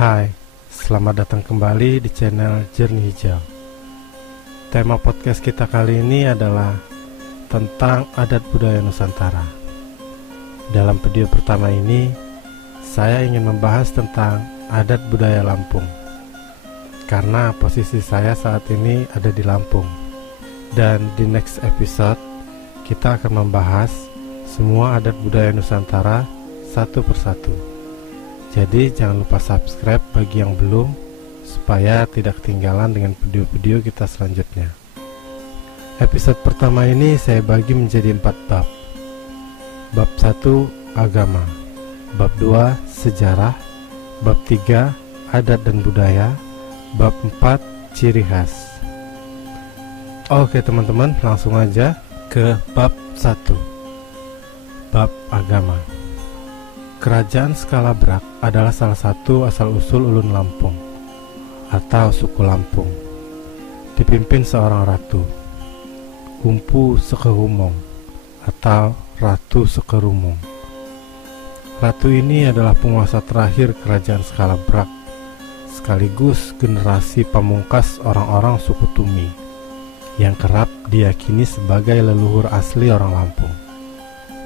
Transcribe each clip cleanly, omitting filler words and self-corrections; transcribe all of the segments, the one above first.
Hai, selamat datang kembali di channel Jernih Hijau. Tema podcast kita kali ini adalah tentang adat budaya Nusantara. Dalam video pertama ini, saya ingin membahas tentang adat budaya Lampung. Karena posisi saya saat ini ada di Lampung. Dan di next episode, kita akan membahas semua adat budaya Nusantara satu persatu. Jadi jangan lupa subscribe bagi yang belum, supaya tidak ketinggalan dengan video-video kita selanjutnya. Episode pertama ini saya bagi menjadi 4 bab. Bab 1 agama, bab 2 sejarah, bab 3 adat dan budaya, bab 4 ciri khas. Oke teman-teman, langsung aja ke bab 1. Bab agama. Kerajaan Skalabrak adalah salah satu asal-usul Ulun Lampung atau suku Lampung. Dipimpin seorang ratu, Umpu Sekerumong atau Ratu Sekerumong. Ratu ini adalah penguasa terakhir kerajaan Skalabrak, sekaligus generasi pamungkas orang-orang suku Tumi yang kerap diyakini sebagai leluhur asli orang Lampung.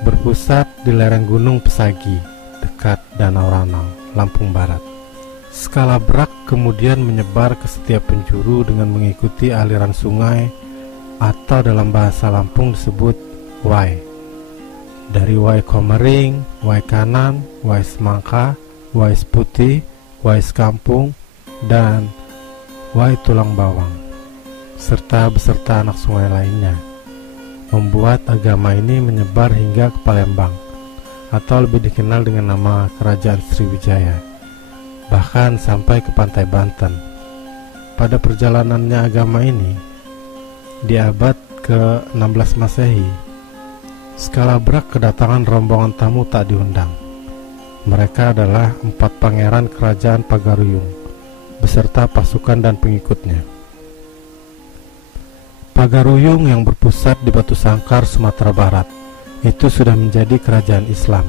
Berpusat di lereng Gunung Pesagi dekat Danau Ranau, Lampung Barat. Skalabrak kemudian menyebar ke setiap penjuru dengan mengikuti aliran sungai atau dalam bahasa Lampung disebut Wai. Dari Wai Komering, Wai Kanan, Wai Semangka, Wai Putih, Wai Kampung, dan Wai Tulang Bawang, serta beserta anak sungai lainnya, membuat agama ini menyebar hingga ke Palembang, atau lebih dikenal dengan nama Kerajaan Sriwijaya, bahkan sampai ke pantai Banten. Pada perjalanannya agama ini, di abad ke-16 Masehi, Skalabrak kedatangan rombongan tamu tak diundang. Mereka adalah 4 pangeran Kerajaan Pagaruyung, beserta pasukan dan pengikutnya. Pagaruyung yang berpusat di Batu Sangkar, Sumatera Barat, itu sudah menjadi kerajaan Islam.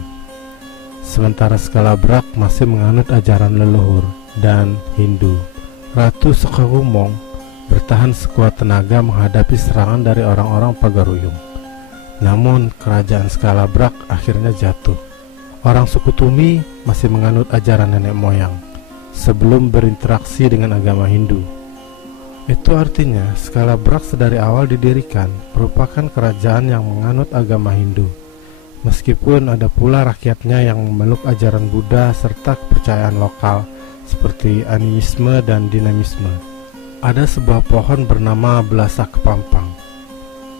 Sementara Skalabrak masih menganut ajaran leluhur dan Hindu. Ratu Sekerumong bertahan sekuat tenaga menghadapi serangan dari orang-orang Pagaruyung. Namun kerajaan Skalabrak akhirnya jatuh. Orang suku Tumi masih menganut ajaran nenek moyang sebelum berinteraksi dengan agama Hindu. Itu artinya Skalabrak sedari awal didirikan merupakan kerajaan yang menganut agama Hindu, meskipun ada pula rakyatnya yang memeluk ajaran Buddha serta kepercayaan lokal seperti animisme dan dinamisme. Ada sebuah pohon bernama Belasak Kepampang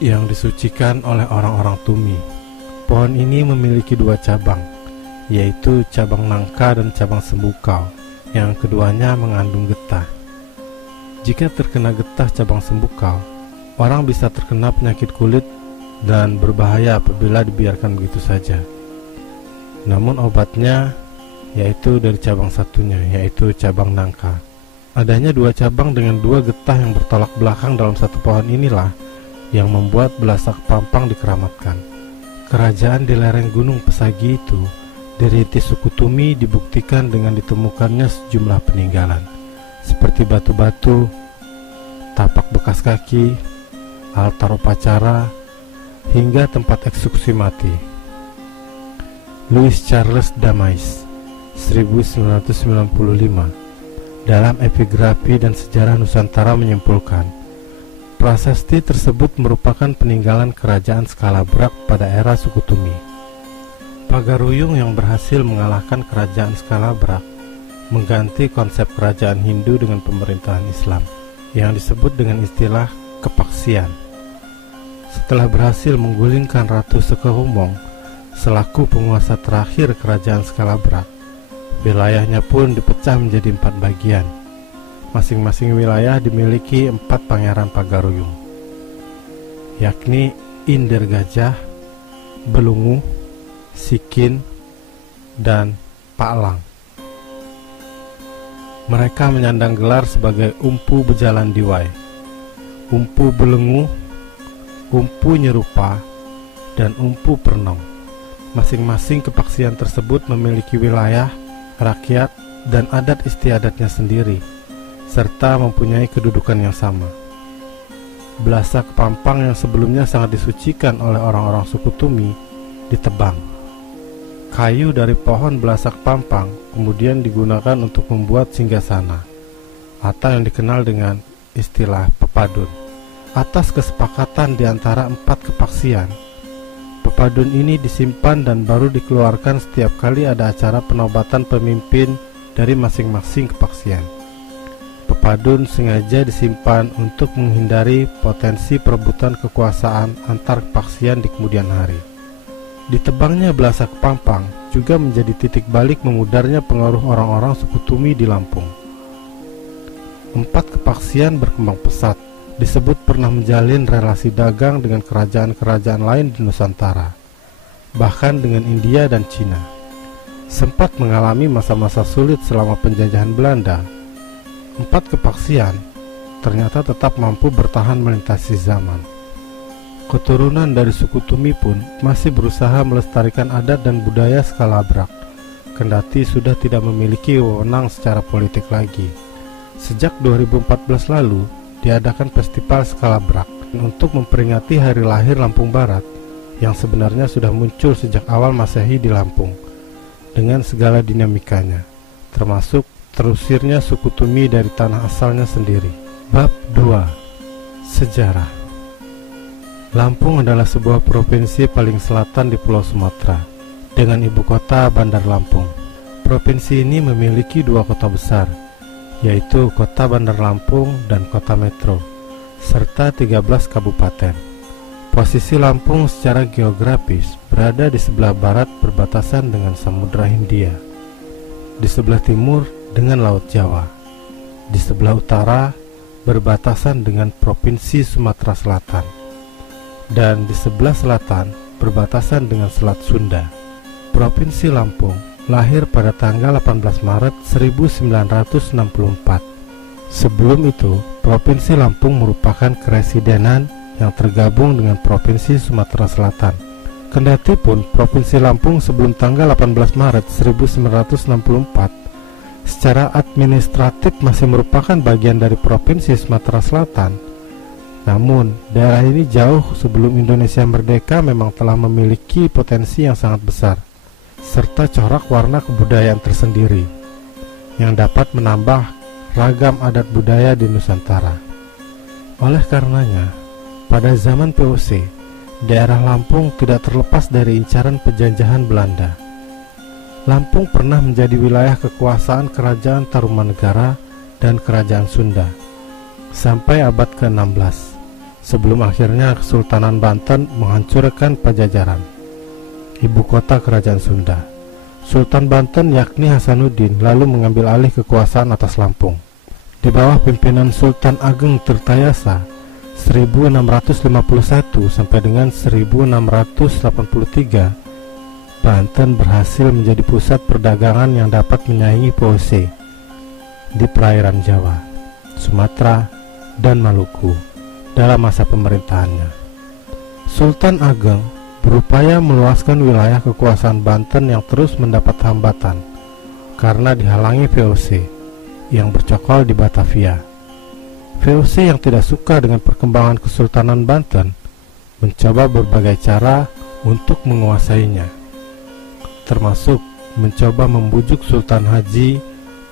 yang disucikan oleh orang-orang Tumi. Pohon ini memiliki 2 cabang, yaitu cabang nangka dan cabang sembukau, yang keduanya mengandung getah. Jika terkena getah cabang sembukau, orang bisa terkena penyakit kulit dan berbahaya apabila dibiarkan begitu saja. Namun obatnya yaitu dari cabang satunya, yaitu cabang nangka. Adanya 2 cabang dengan 2 getah yang bertolak belakang dalam satu pohon inilah yang membuat Belasak Pampang dikeramatkan. Kerajaan di lereng Gunung Pesagi itu dirintis suku Tumi dibuktikan dengan ditemukannya sejumlah peninggalan seperti batu-batu, tapak bekas kaki, altar upacara, hingga tempat eksekusi mati. Louis Charles Damais 1995 dalam Epigrafi dan Sejarah Nusantara menyimpulkan, prasasti tersebut merupakan peninggalan kerajaan Skalabrak pada era suku Tumi. Pagaruyung yang berhasil mengalahkan kerajaan Skalabrak mengganti konsep kerajaan Hindu dengan pemerintahan Islam yang disebut dengan istilah kepaksian. Setelah berhasil menggulingkan Ratu Sekerumong selaku penguasa terakhir kerajaan Skalabrak, wilayahnya pun dipecah menjadi 4 bagian. Masing-masing wilayah dimiliki 4 pangeran Pagaruyung, yakni Inder Gajah, Belungu, Sikin, dan Paklang. Mereka menyandang gelar sebagai Umpu Bejalan Diwai, Umpu Belengu, Umpu Nyerupa, dan Umpu Pernong. Masing-masing kepaksian tersebut memiliki wilayah, rakyat, dan adat istiadatnya sendiri, serta mempunyai kedudukan yang sama. Belasak Pampang yang sebelumnya sangat disucikan oleh orang-orang suku Tumi ditebang. Kayu dari pohon belasak Pampang kemudian digunakan untuk membuat singgasana, atau yang dikenal dengan istilah pepadun. Atas kesepakatan di antara 4 kepaksian, pepadun ini disimpan dan baru dikeluarkan setiap kali ada acara penobatan pemimpin dari masing-masing kepaksian. Pepadun sengaja disimpan untuk menghindari potensi perebutan kekuasaan antar kepaksian di kemudian hari. Ditebangnya belasak Pampang juga menjadi titik balik memudarnya pengaruh orang-orang suku Tumi di Lampung. 4 kepaksian berkembang pesat, disebut pernah menjalin relasi dagang dengan kerajaan-kerajaan lain di Nusantara, bahkan dengan India dan Cina. Sempat mengalami masa-masa sulit selama penjajahan Belanda. 4 kepaksian ternyata tetap mampu bertahan melintasi zaman. Keturunan dari suku Tumi pun masih berusaha melestarikan adat dan budaya Skalabrak, kendati sudah tidak memiliki wewenang secara politik lagi. Sejak 2014 lalu, diadakan festival Skalabrak untuk memperingati hari lahir Lampung Barat yang sebenarnya sudah muncul sejak awal Masehi di Lampung, dengan segala dinamikanya, termasuk terusirnya suku Tumi dari tanah asalnya sendiri. Bab 2. Sejarah. Lampung adalah sebuah provinsi paling selatan di Pulau Sumatera, dengan ibu kota Bandar Lampung. Provinsi ini memiliki 2 kota besar, yaitu Kota Bandar Lampung dan Kota Metro, serta 13 kabupaten. Posisi Lampung secara geografis berada di sebelah barat berbatasan dengan Samudra Hindia, di sebelah timur dengan Laut Jawa, di sebelah utara berbatasan dengan Provinsi Sumatera Selatan, dan di sebelah selatan berbatasan dengan Selat Sunda. Provinsi Lampung lahir pada tanggal 18 Maret 1964. Sebelum itu, Provinsi Lampung merupakan keresidenan yang tergabung dengan Provinsi Sumatera Selatan. Kendati pun Provinsi Lampung sebelum tanggal 18 Maret 1964 secara administratif masih merupakan bagian dari Provinsi Sumatera Selatan, namun daerah ini jauh sebelum Indonesia merdeka memang telah memiliki potensi yang sangat besar, serta corak warna kebudayaan tersendiri yang dapat menambah ragam adat budaya di Nusantara. Oleh karenanya, pada zaman VOC, daerah Lampung tidak terlepas dari incaran penjajahan Belanda. Lampung pernah menjadi wilayah kekuasaan Kerajaan Tarumanegara dan Kerajaan Sunda sampai abad ke-16, sebelum akhirnya Kesultanan Banten menghancurkan Pajajaran, ibu kota Kerajaan Sunda. Sultan Banten yakni Hasanuddin lalu mengambil alih kekuasaan atas Lampung. Di bawah pimpinan Sultan Ageng Tirtayasa 1651 sampai dengan 1683, Banten berhasil menjadi pusat perdagangan yang dapat menyaingi VOC di perairan Jawa, Sumatera, dan Maluku dalam masa pemerintahannya. Sultan Ageng berupaya meluaskan wilayah kekuasaan Banten yang terus mendapat hambatan karena dihalangi VOC yang bercokol di Batavia. VOC yang tidak suka dengan perkembangan Kesultanan Banten mencoba berbagai cara untuk menguasainya, termasuk mencoba membujuk Sultan Haji,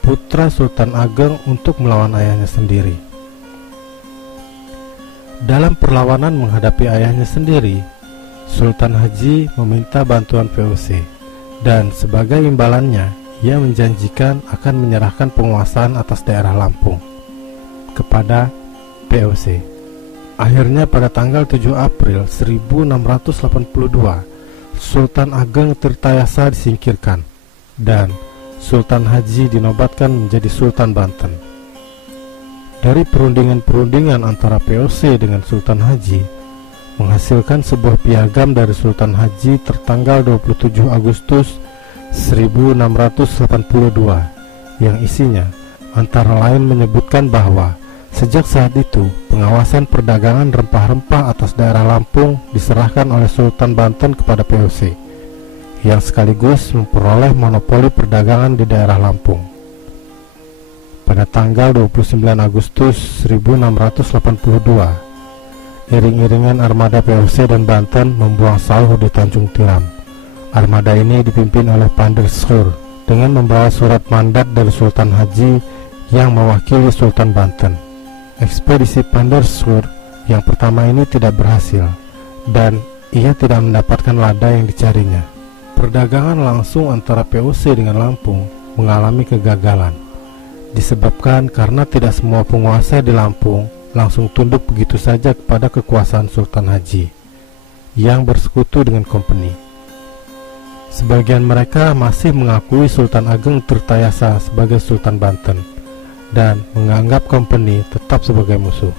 putra Sultan Ageng, untuk melawan ayahnya sendiri. Dalam perlawanan menghadapi ayahnya sendiri, Sultan Haji meminta bantuan VOC, dan sebagai imbalannya, ia menjanjikan akan menyerahkan penguasaan atas daerah Lampung kepada VOC. Akhirnya pada tanggal 7 April 1682, Sultan Ageng Tirtayasa disingkirkan dan Sultan Haji dinobatkan menjadi Sultan Banten. Dari perundingan-perundingan antara VOC dengan Sultan Haji menghasilkan sebuah piagam dari Sultan Haji tertanggal 27 Agustus 1682 yang isinya antara lain menyebutkan bahwa sejak saat itu pengawasan perdagangan rempah-rempah atas daerah Lampung diserahkan oleh Sultan Banten kepada VOC, yang sekaligus memperoleh monopoli perdagangan di daerah Lampung. pada tanggal 29 Agustus 1682, iring-iringan armada VOC dan Banten membuang sauh di Tanjung Tiram. Armada ini dipimpin oleh Panderschoor dengan membawa surat mandat dari Sultan Haji yang mewakili Sultan Banten. Ekspedisi Panderschoor yang pertama ini tidak berhasil dan ia tidak mendapatkan lada yang dicarinya. Perdagangan langsung antara VOC dengan Lampung mengalami kegagalan, disebabkan karena tidak semua penguasa di Lampung langsung tunduk begitu saja kepada kekuasaan Sultan Haji yang bersekutu dengan Company. Sebagian mereka masih mengakui Sultan Ageng Tirtayasa sebagai Sultan Banten dan menganggap Company tetap sebagai musuh.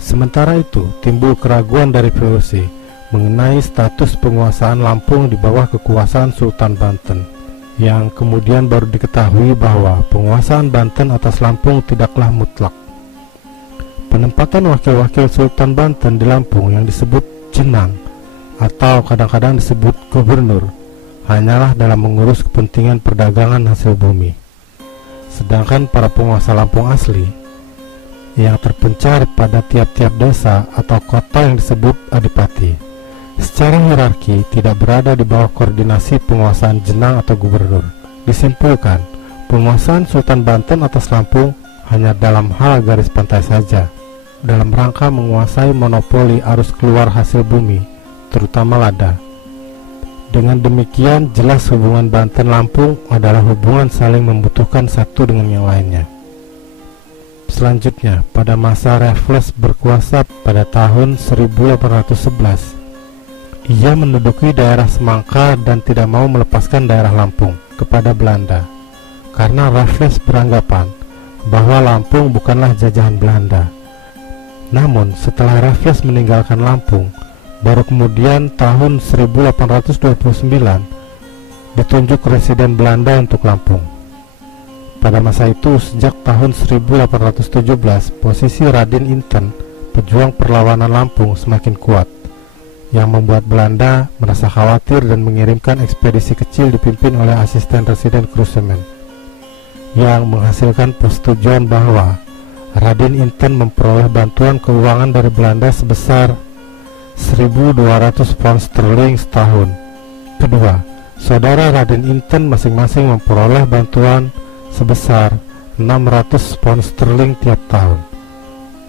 Sementara itu, timbul keraguan dari VOC mengenai status penguasaan Lampung di bawah kekuasaan Sultan Banten, yang kemudian baru diketahui bahwa penguasaan Banten atas Lampung tidaklah mutlak. Penempatan wakil-wakil Sultan Banten di Lampung yang disebut jenang atau kadang-kadang disebut gubernur hanyalah dalam mengurus kepentingan perdagangan hasil bumi. Sedangkan para penguasa Lampung asli yang terpencar pada tiap-tiap desa atau kota yang disebut adipati, secara hierarki tidak berada di bawah koordinasi penguasaan jenang atau gubernur. Disimpulkan, penguasaan Sultan Banten atas Lampung hanya dalam hal garis pantai saja, dalam rangka menguasai monopoli arus keluar hasil bumi, terutama lada. Dengan demikian, jelas hubungan Banten-Lampung adalah hubungan saling membutuhkan satu dengan yang lainnya. Selanjutnya, pada masa Raffles berkuasa pada tahun 1811, ia menduduki daerah Semangka dan tidak mau melepaskan daerah Lampung kepada Belanda, karena Raffles beranggapan bahwa Lampung bukanlah jajahan Belanda. Namun, setelah Raffles meninggalkan Lampung, baru kemudian tahun 1829 ditunjuk residen Belanda untuk Lampung. Pada masa itu, sejak tahun 1817, posisi Raden Inten, pejuang perlawanan Lampung, semakin kuat, yang membuat Belanda merasa khawatir dan mengirimkan ekspedisi kecil dipimpin oleh asisten residen Kruseman, yang menghasilkan persetujuan bahwa Raden Inten memperoleh bantuan keuangan dari Belanda sebesar 1.200 pound sterling setahun. Kedua, saudara Raden Inten masing-masing memperoleh bantuan sebesar 600 pound sterling tiap tahun.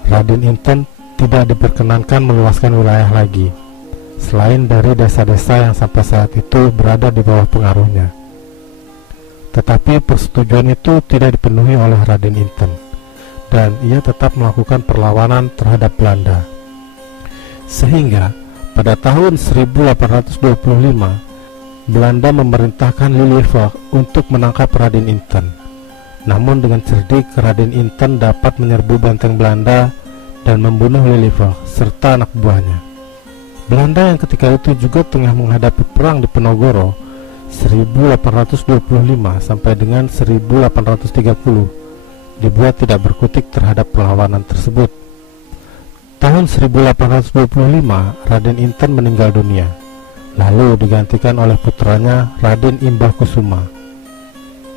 Raden Inten tidak diperkenankan meluaskan wilayah lagi, selain dari desa-desa yang sampai saat itu berada di bawah pengaruhnya. Tetapi persetujuan itu tidak dipenuhi oleh Raden Inten, dan ia tetap melakukan perlawanan terhadap Belanda. Sehingga pada tahun 1825 Belanda memerintahkan Lilienfeld untuk menangkap Raden Inten. Namun dengan cerdik, Raden Inten dapat menyerbu benteng Belanda dan membunuh Lilienfeld serta anak buahnya. Belanda yang ketika itu juga tengah menghadapi perang di Penogoro 1825 sampai dengan 1830 dibuat tidak berkutik terhadap perlawanan tersebut. Tahun 1825, Raden Inten meninggal dunia, lalu digantikan oleh putranya Raden Imbah Kusuma.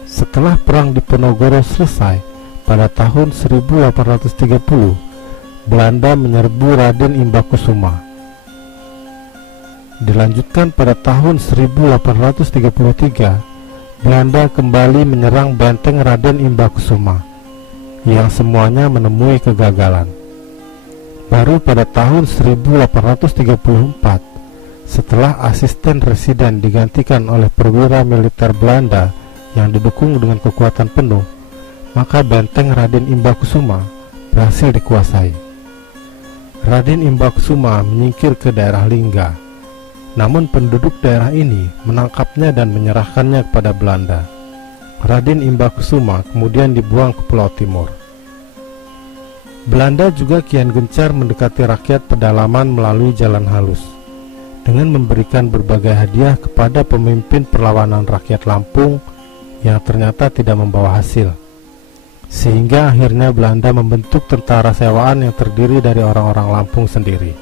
Setelah perang di Penogoro selesai, pada tahun 1830, Belanda menyerbu Raden Imbah Kusuma. Dilanjutkan pada tahun 1833, Belanda kembali menyerang benteng Raden Imbah Kusuma, yang semuanya menemui kegagalan. Baru pada tahun 1834, setelah asisten residen digantikan oleh perwira militer Belanda yang didukung dengan kekuatan penuh, maka benteng Raden Imbah Kusuma berhasil dikuasai. Raden Imbah Kusuma menyingkir ke daerah Lingga, namun penduduk daerah ini menangkapnya dan menyerahkannya kepada Belanda. Raden Imbah Kusuma kemudian dibuang ke Pulau Timur. Belanda juga kian gencar mendekati rakyat pedalaman melalui jalan halus, dengan memberikan berbagai hadiah kepada pemimpin perlawanan rakyat Lampung yang ternyata tidak membawa hasil. Sehingga akhirnya Belanda membentuk tentara sewaan yang terdiri dari orang-orang Lampung sendiri,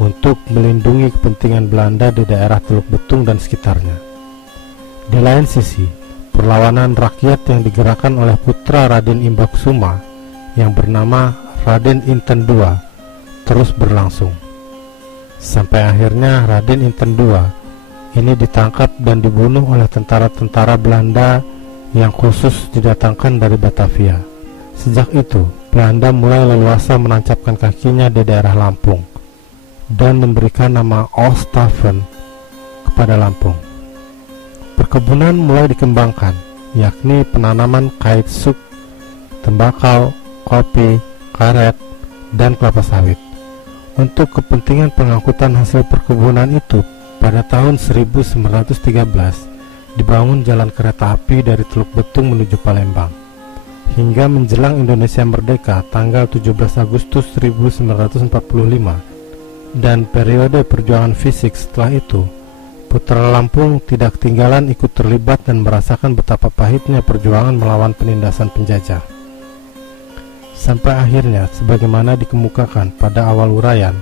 untuk melindungi kepentingan Belanda di daerah Teluk Betung dan sekitarnya. Di lain sisi, perlawanan rakyat yang digerakkan oleh putra Raden Imbakusuma yang bernama Raden Inten II terus berlangsung. Sampai akhirnya Raden Inten II ini ditangkap dan dibunuh oleh tentara-tentara Belanda yang khusus didatangkan dari Batavia. Sejak itu, Belanda mulai leluasa menancapkan kakinya di daerah Lampung dan memberikan nama Oosthaven kepada Lampung. Perkebunan mulai dikembangkan, yakni penanaman kait suk, tembakau, kopi, karet, dan kelapa sawit. Untuk kepentingan pengangkutan hasil perkebunan itu, pada tahun 1913 dibangun jalan kereta api dari Teluk Betung menuju Palembang. Hingga menjelang Indonesia merdeka tanggal 17 Agustus 1945 dan periode perjuangan fisik setelah itu, putra Lampung tidak ketinggalan ikut terlibat dan merasakan betapa pahitnya perjuangan melawan penindasan penjajah. Sampai akhirnya, sebagaimana dikemukakan pada awal uraian,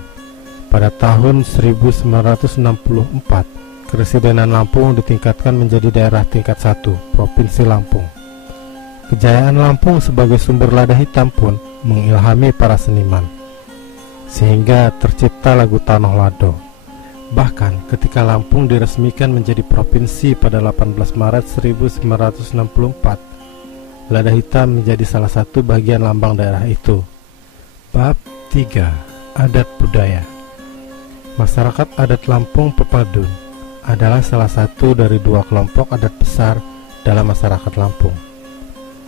pada tahun 1964, Keresidenan Lampung ditingkatkan menjadi daerah tingkat 1, Provinsi Lampung. Kejayaan Lampung sebagai sumber lada hitam pun mengilhami para seniman, sehingga tercipta lagu Tanoh Lado. Bahkan ketika Lampung diresmikan menjadi provinsi pada 18 Maret 1964, lada hitam menjadi salah satu bagian lambang daerah itu. Bab 3. Adat Budaya. Masyarakat adat Lampung Pepadun adalah salah satu dari dua kelompok adat besar dalam masyarakat Lampung.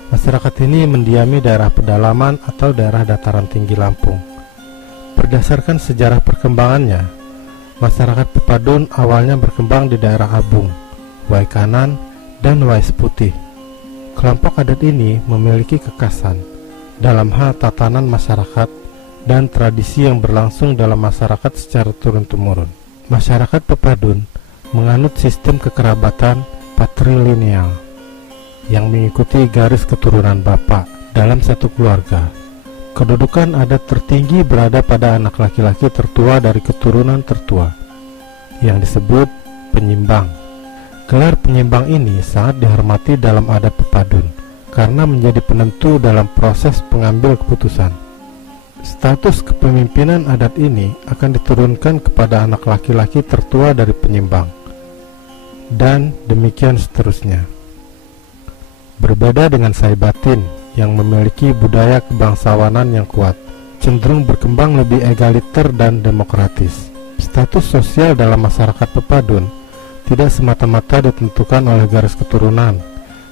Masyarakat ini mendiami daerah pedalaman atau daerah dataran tinggi Lampung. Berdasarkan sejarah perkembangannya, masyarakat Pepadun awalnya berkembang di daerah Abung, Waikanan, dan Wais Putih. Kelompok adat ini memiliki kekhasan dalam hal tatanan masyarakat dan tradisi yang berlangsung dalam masyarakat secara turun-temurun. Masyarakat Pepadun menganut sistem kekerabatan patrilineal yang mengikuti garis keturunan bapak dalam satu keluarga. Kedudukan adat tertinggi berada pada anak laki-laki tertua dari keturunan tertua, yang disebut penyimbang. Gelar penyimbang ini sangat dihormati dalam adat Pepadun karena menjadi penentu dalam proses pengambil keputusan. Status kepemimpinan adat ini akan diturunkan kepada anak laki-laki tertua dari penyimbang, dan demikian seterusnya. Berbeda dengan Saibatin yang memiliki budaya kebangsawanan yang kuat, cenderung berkembang lebih egaliter dan demokratis. Status sosial dalam masyarakat Pepadun tidak semata-mata ditentukan oleh garis keturunan.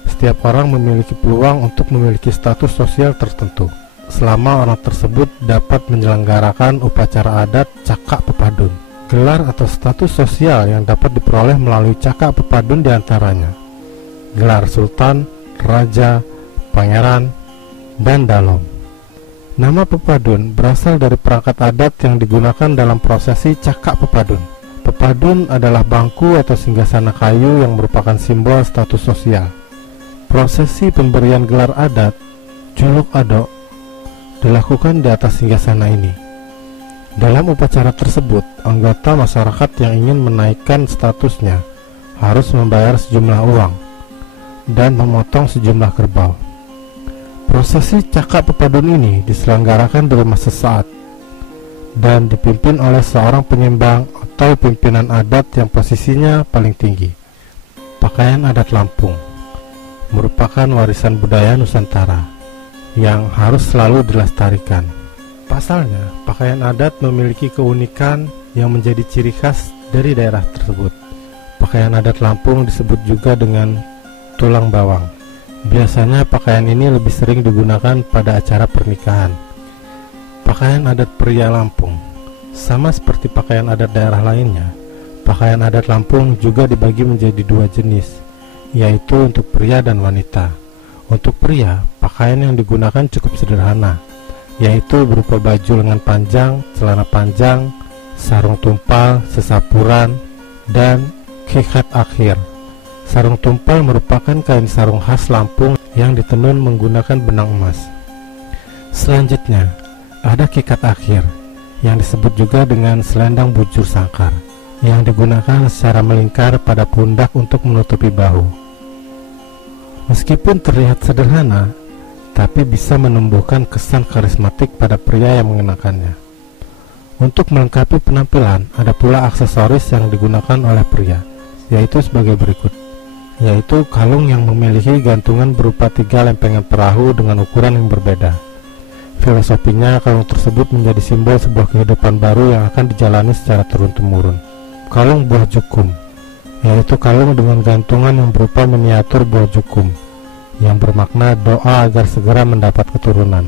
Setiap orang memiliki peluang untuk memiliki status sosial tertentu, selama orang tersebut dapat menyelenggarakan upacara adat Cakak Pepadun. Gelar atau status sosial yang dapat diperoleh melalui Cakak Pepadun diantaranya gelar Sultan, Raja, Pangeran, dan Dalom. Nama Pepadun berasal dari perangkat adat yang digunakan dalam prosesi Cakak Pepadun. Pepadun adalah bangku atau singgasana kayu yang merupakan simbol status sosial. Prosesi pemberian gelar adat, Juluk Adok, dilakukan di atas singgasana ini. Dalam upacara tersebut, anggota masyarakat yang ingin menaikkan statusnya harus membayar sejumlah uang dan memotong sejumlah kerbau. Prosesi Cakak Pepadun ini diselenggarakan di rumah sesaat dan dipimpin oleh seorang penyimbang atau pimpinan adat yang posisinya paling tinggi. Pakaian adat Lampung merupakan warisan budaya Nusantara yang harus selalu dilestarikan. Pasalnya, pakaian adat memiliki keunikan yang menjadi ciri khas dari daerah tersebut. Pakaian adat Lampung disebut juga dengan tulang bawang. Biasanya pakaian ini lebih sering digunakan pada acara pernikahan. Pakaian adat pria Lampung sama seperti pakaian adat daerah lainnya. Pakaian adat Lampung juga dibagi menjadi dua jenis, yaitu untuk pria dan wanita. Untuk pria, pakaian yang digunakan cukup sederhana, yaitu berupa baju lengan panjang, celana panjang, sarung tumpal, sesapuran, dan kikat akhir. Sarung tumpal merupakan kain sarung khas Lampung yang ditenun menggunakan benang emas. Selanjutnya, ada kikat akhir yang disebut juga dengan selendang bujur sangkar yang digunakan secara melingkar pada pundak untuk menutupi bahu. Meskipun terlihat sederhana, tapi bisa menumbuhkan kesan karismatik pada pria yang mengenakannya. Untuk melengkapi penampilan, ada pula aksesoris yang digunakan oleh pria, yaitu sebagai berikut, yaitu kalung yang memiliki gantungan berupa 3 lempengan perahu dengan ukuran yang berbeda. Filosofinya, kalung tersebut menjadi simbol sebuah kehidupan baru yang akan dijalani secara turun-temurun. Kalung buah jukum, yaitu kalung dengan gantungan yang berupa miniatur buah jukum, yang bermakna doa agar segera mendapat keturunan.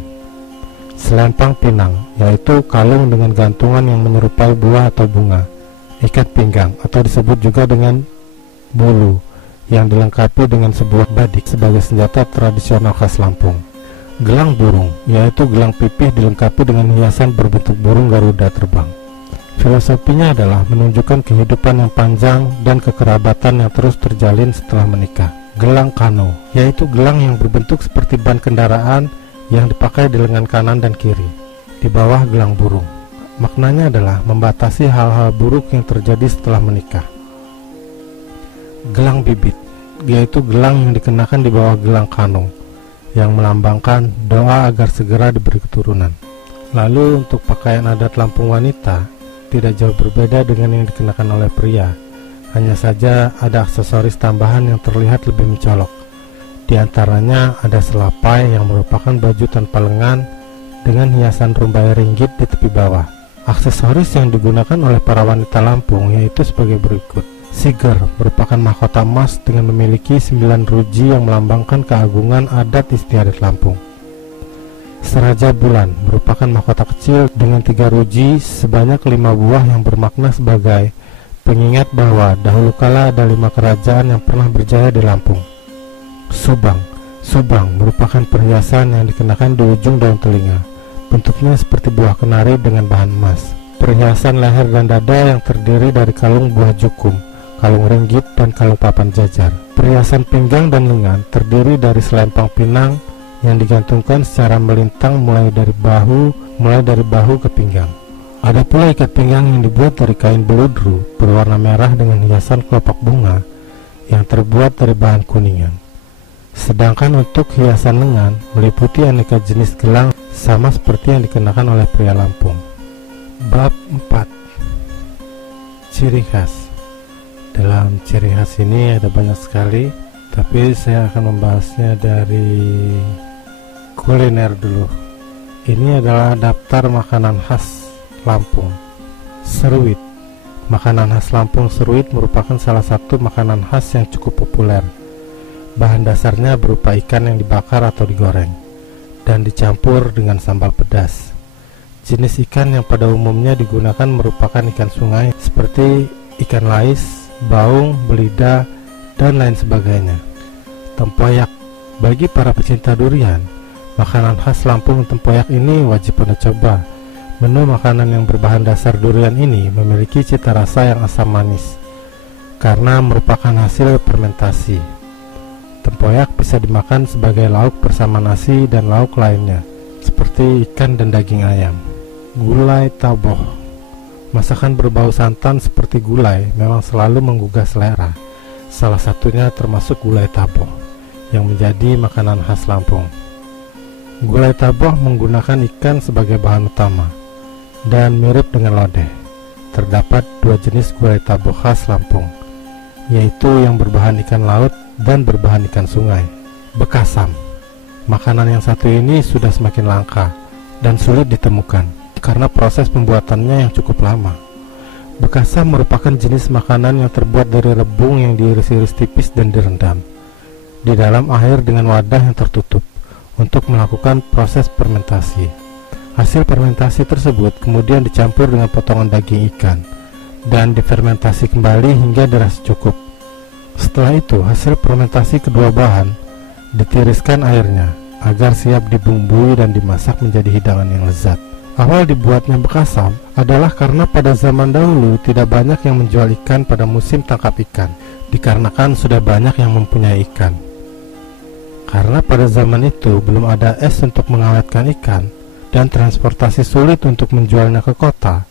Selempang pinang, yaitu kalung dengan gantungan yang menyerupai buah atau bunga. Ikat pinggang, atau disebut juga dengan bulu, yang dilengkapi dengan sebuah badik sebagai senjata tradisional khas Lampung. Gelang burung, yaitu gelang pipih dilengkapi dengan hiasan berbentuk burung garuda terbang. Filosofinya adalah menunjukkan kehidupan yang panjang dan kekerabatan yang terus terjalin setelah menikah. Gelang kano, yaitu gelang yang berbentuk seperti ban kendaraan yang dipakai di lengan kanan dan kiri, di bawah gelang burung. Maknanya adalah membatasi hal-hal buruk yang terjadi setelah menikah. Gelang bibit, yaitu gelang yang dikenakan di bawah gelang kano, yang melambangkan doa agar segera diberi keturunan. Lalu untuk pakaian adat Lampung wanita, tidak jauh berbeda dengan yang dikenakan oleh pria. Hanya saja ada aksesoris tambahan yang terlihat lebih mencolok. Di antaranya ada selapai yang merupakan baju tanpa lengan dengan hiasan rumbai ringgit di tepi bawah. Aksesoris yang digunakan oleh para wanita Lampung yaitu sebagai berikut. Siger merupakan mahkota emas dengan memiliki 9 ruji yang melambangkan keagungan adat istiadat Lampung. Seraja bulan merupakan mahkota kecil dengan 3 ruji sebanyak 5 buah yang bermakna sebagai pengingat bahwa dahulu kala ada 5 kerajaan yang pernah berjaya di Lampung. Subang merupakan perhiasan yang dikenakan di ujung daun telinga. Bentuknya seperti buah kenari dengan bahan emas. Perhiasan leher dan dada yang terdiri dari kalung buah jukum, kalung ringgit, dan kalung papan jajar. Perhiasan pinggang dan lengan terdiri dari selempang pinang yang digantungkan secara melintang mulai dari bahu ke pinggang. Ada pula ikat pinggang yang dibuat dari kain beludru berwarna merah dengan hiasan kelopak bunga yang terbuat dari bahan kuningan. Sedangkan untuk hiasan lengan meliputi aneka jenis gelang sama seperti yang dikenakan oleh pria Lampung. Bab 4. Ciri khas. Dalam ciri khas ini ada banyak sekali, tapi saya akan membahasnya dari kuliner dulu. Ini adalah daftar makanan khas Lampung. Seruit. Makanan khas Lampung seruit merupakan salah satu makanan khas yang cukup populer. Bahan dasarnya berupa ikan yang dibakar atau digoreng dan dicampur dengan sambal pedas. Jenis ikan yang pada umumnya digunakan merupakan ikan sungai seperti ikan lais, baung, belida, dan lain sebagainya. Tempoyak. Bagi para pecinta durian, makanan khas Lampung tempoyak ini wajib Anda coba. Menu makanan yang berbahan dasar durian ini memiliki cita rasa yang asam manis karena merupakan hasil fermentasi. Tempoyak bisa dimakan sebagai lauk bersama nasi dan lauk lainnya seperti ikan dan daging ayam. Gulai taboh. Masakan berbau santan seperti gulai memang selalu menggugah selera. Salah satunya termasuk gulai taboh yang menjadi makanan khas Lampung. Gulai taboh menggunakan ikan sebagai bahan utama dan mirip dengan lodeh. Terdapat 2 jenis gulai taboh khas Lampung, yaitu yang berbahan ikan laut dan berbahan ikan sungai. Bekasam. Makanan yang satu ini sudah semakin langka dan sulit ditemukan karena proses pembuatannya yang cukup lama. Bekasam merupakan jenis makanan yang terbuat dari rebung yang diiris-iris tipis dan direndam di dalam air dengan wadah yang tertutup untuk melakukan proses fermentasi. Hasil fermentasi tersebut kemudian dicampur dengan potongan daging ikan dan difermentasi kembali hingga dirasa cukup. Setelah itu, hasil fermentasi kedua bahan ditiriskan airnya agar siap dibumbui dan dimasak menjadi hidangan yang lezat. Awal dibuatnya bekasam adalah karena pada zaman dahulu tidak banyak yang menjual ikan pada musim tangkap ikan, dikarenakan sudah banyak yang mempunyai ikan. Karena pada zaman itu belum ada es untuk mengawetkan ikan dan transportasi sulit untuk menjualnya ke kota,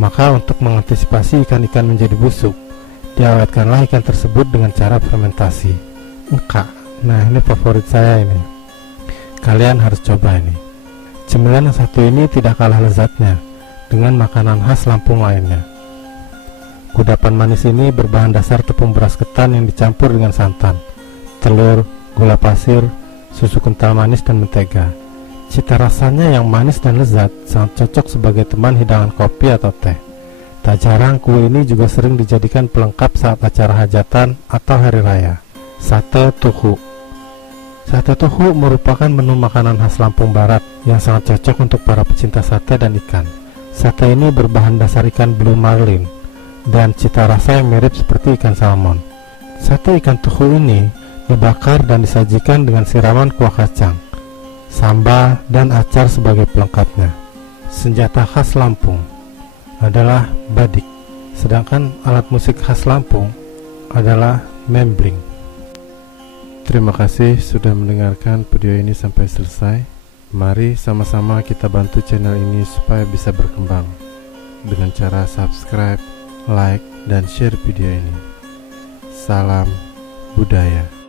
maka untuk mengantisipasi ikan-ikan menjadi busuk, diawetkanlah ikan tersebut dengan cara fermentasi. Engka. Nah, ini favorit saya ini. Kalian harus coba ini. Cemilan yang satu ini tidak kalah lezatnya dengan makanan khas Lampung lainnya. Kudapan manis ini berbahan dasar tepung beras ketan yang dicampur dengan santan, telur, gula pasir, susu kental manis, dan mentega. Cita rasanya yang manis dan lezat sangat cocok sebagai teman hidangan kopi atau teh. Tak jarang kue ini juga sering dijadikan pelengkap saat acara hajatan atau hari raya. Sate tuhu. Sate tuhu merupakan menu makanan khas Lampung Barat yang sangat cocok untuk para pecinta sate dan ikan. Sate ini berbahan dasar ikan blue marlin dan cita rasa yang mirip seperti ikan salmon. Sate ikan tuhu ini dibakar dan disajikan dengan siraman kuah kacang, sambal, dan acar sebagai pelengkapnya. Senjata khas Lampung adalah badik, sedangkan alat musik khas Lampung adalah membling. Terima kasih sudah mendengarkan video ini sampai selesai. Mari sama-sama kita bantu channel ini supaya bisa berkembang dengan cara subscribe, like, dan share video ini. Salam budaya.